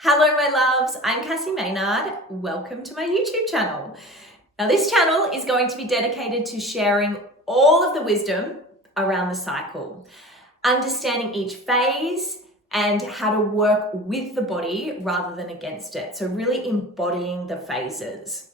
Hello my loves, I'm Cassey Maynard. Welcome to my YouTube channel. Now this channel is going to be dedicated to sharing all of the wisdom around the cycle, understanding each phase and how to work with the body rather than against it. So really embodying the phases.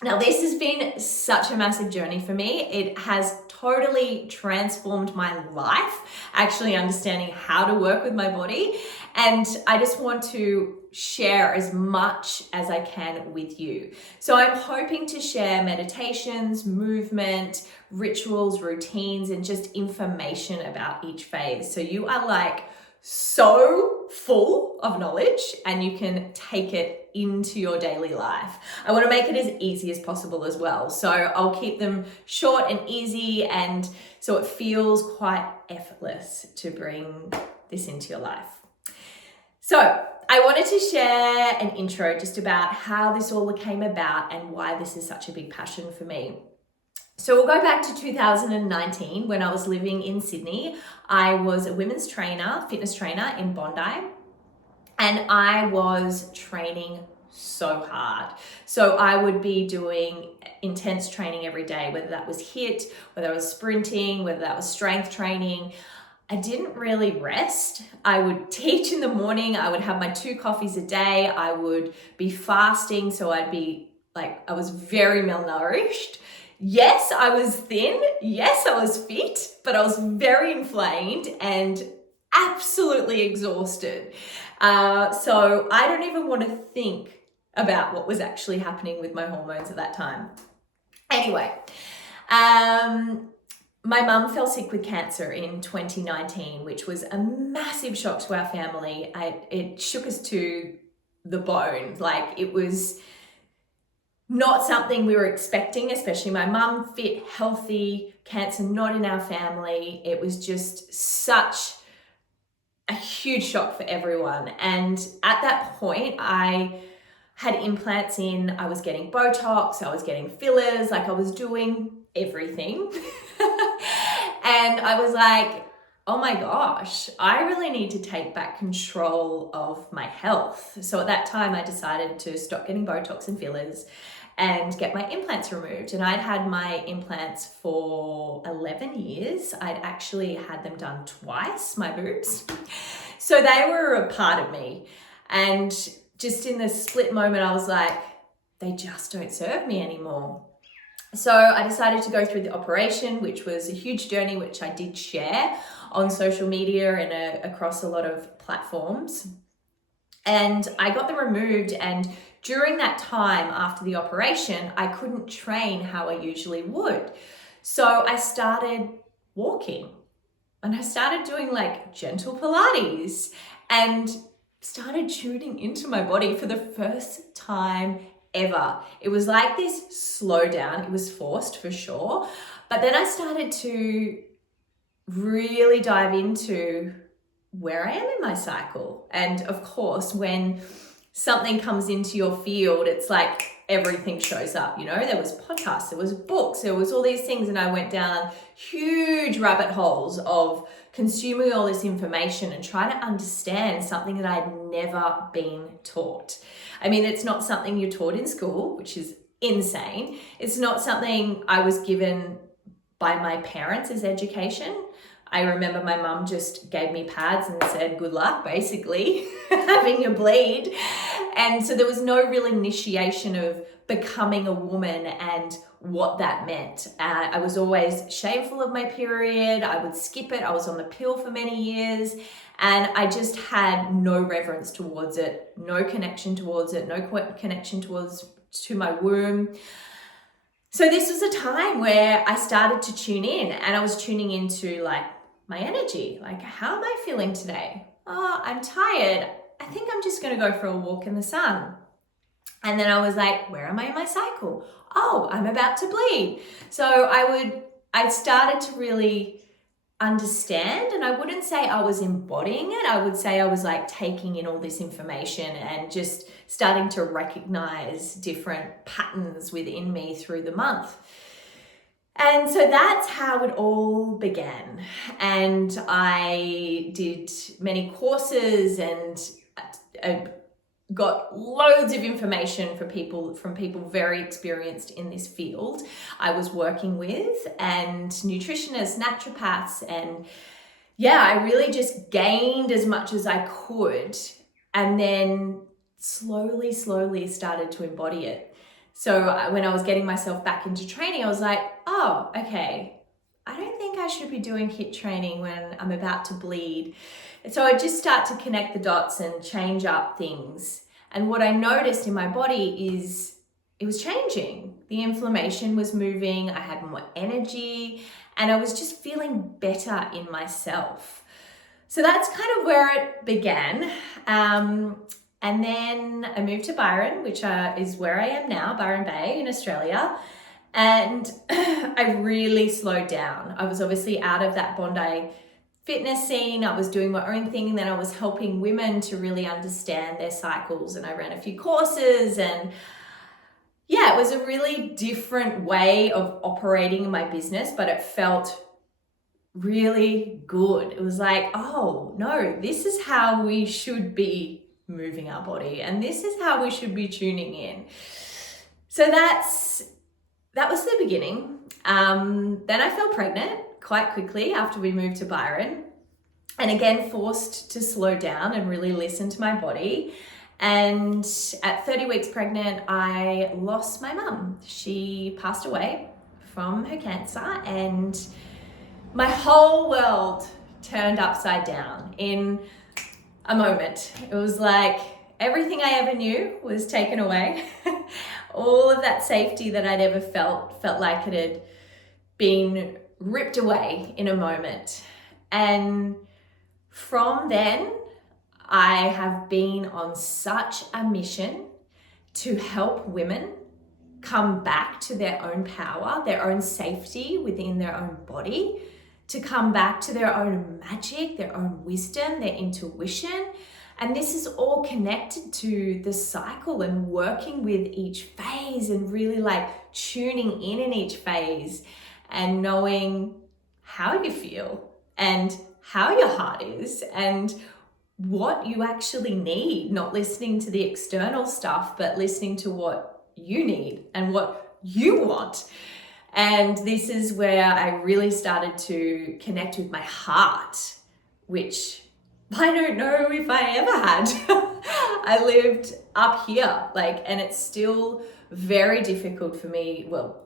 Now, this has been such a massive journey for me. It has totally transformed my life, actually understanding how to work with my body. And I just want to share as much as I can with you. So I'm hoping to share meditations, movement, rituals, routines, and just information about each phase. So you are like so full of knowledge and you can take it into your daily life. I want to make it as easy as possible as well. So I'll keep them short and easy, and so it feels quite effortless to bring this into your life. So I wanted to share an intro just about how this all came about and why this is such a big passion for me. So we'll go back to 2019 when I was living in Sydney. I was a women's trainer, fitness trainer in Bondi, and I was training so hard. So I would be doing intense training every day, whether that was HIIT, whether I was sprinting, whether that was strength training. I didn't really rest. I would teach in the morning. I would have my 2 coffees a day. I would be fasting. So I'd be like, I was very malnourished. Yes, I was thin. Yes, I was fit, but I was very inflamed and absolutely exhausted. So I don't even want to think about what was actually happening with my hormones at that time. Anyway, my mum fell sick with cancer in 2019, which was a massive shock to our family. It shook us to the bone. Like, it was not something we were expecting, especially my mum, fit, healthy, cancer not in our family. It was just such a huge shock for everyone. And at that point, I had implants in, I was getting Botox, I was getting fillers, like I was doing everything. And I was like, oh my gosh, I really need to take back control of my health. So at that time, I decided to stop getting Botox and fillers and get my implants removed. And I'd had my implants for 11 years. I'd actually had them done twice, my boobs. So they were a part of me. And just in the split moment, I was like, they just don't serve me anymore. So I decided to go through the operation, which was a huge journey, which I did share on social media and across a lot of platforms. And I got them removed, and during that time after the operation, I couldn't train how I usually would. So I started walking, and I started doing like gentle Pilates and started tuning into my body for the first time ever. It was like this slow down. It was forced for sure. But then I started to really dive into where I am in my cycle. And of course, when something comes into your field, it's like everything shows up. You know, there was podcasts, there was books, there was all these things. And I went down huge rabbit holes of consuming all this information and trying to understand something that I'd never been taught. I mean, it's not something you're taught in school, which is insane. It's not something I was given by my parents as education. I remember my mum just gave me pads and said, good luck, basically, having a bleed. And so there was no real initiation of becoming a woman and what that meant. I was always shameful of my period. I would skip it. I was on the pill for many years. And I just had no reverence towards it, no connection towards it, no connection to my womb. So this was a time where I started to tune in, and I was tuning into like my energy. Like, how am I feeling today? Oh, I'm tired. I think I'm just going to go for a walk in the sun. And then I was like, where am I in my cycle? Oh, I'm about to bleed. So I started to really understand, and I wouldn't say I was embodying it. I would say I was like taking in all this information and just starting to recognize different patterns within me through the month. And so that's how it all began. And I did many courses and got loads of information from people very experienced in this field I was working with, and nutritionists, naturopaths, and yeah, I really just gained as much as I could, and then slowly started to embody it. So when I was getting myself back into training, I was like, oh, okay, I don't think I should be doing HIIT training when I'm about to bleed. And so I just start to connect the dots and change up things. And what I noticed in my body is it was changing. The inflammation was moving, I had more energy, and I was just feeling better in myself. So that's kind of where it began. And then I moved to Byron, which is where I am now, Byron Bay in Australia. And I really slowed down. I was obviously out of that Bondi fitness scene. I was doing my own thing, and then I was helping women to really understand their cycles. And I ran a few courses, and yeah, it was a really different way of operating my business, but it felt really good. It was like, oh no, this is how we should be moving our body, and this is how we should be tuning in. So that was the beginning. Then I fell pregnant quite quickly after we moved to Byron, and again forced to slow down and really listen to my body. And at 30 weeks pregnant, I lost my mum. She passed away from her cancer, and my whole world turned upside down in a moment. It was like everything I ever knew was taken away. All of that safety that I'd ever felt like it had been ripped away in a moment. And from then, I have been on such a mission to help women come back to their own power, their own safety within their own body, to come back to their own magic, their own wisdom, their intuition. And this is all connected to the cycle and working with each phase and really like tuning in each phase and knowing how you feel and how your heart is and what you actually need, not listening to the external stuff, but listening to what you need and what you want. And this is where I really started to connect with my heart, which I don't know if I ever had. I lived up here, and it's still very difficult for me. Well,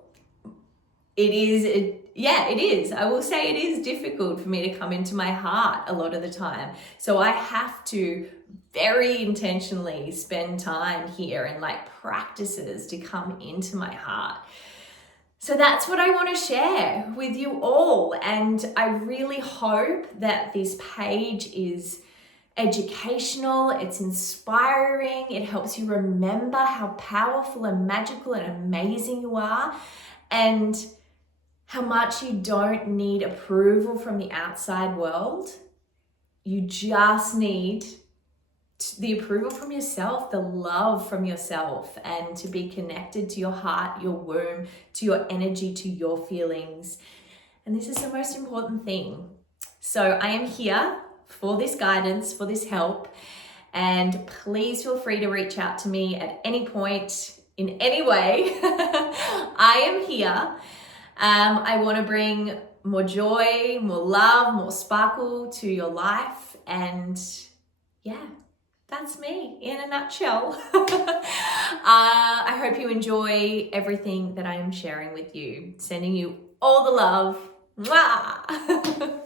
it is. I will say it is difficult for me to come into my heart a lot of the time. So I have to very intentionally spend time here and practices to come into my heart. So that's what I want to share with you all. And I really hope that this page is educational, it's inspiring, it helps you remember how powerful and magical and amazing you are, and how much you don't need approval from the outside world. You just need the approval from yourself, the love from yourself, and to be connected to your heart, your womb, to your energy, to your feelings. And this is the most important thing. So I am here for this guidance, for this help, and please feel free to reach out to me at any point, in any way. I am here. I want to bring more joy, more love, more sparkle to your life, and yeah, that's me in a nutshell. I hope you enjoy everything that I am sharing with you. Sending you all the love. Mwah!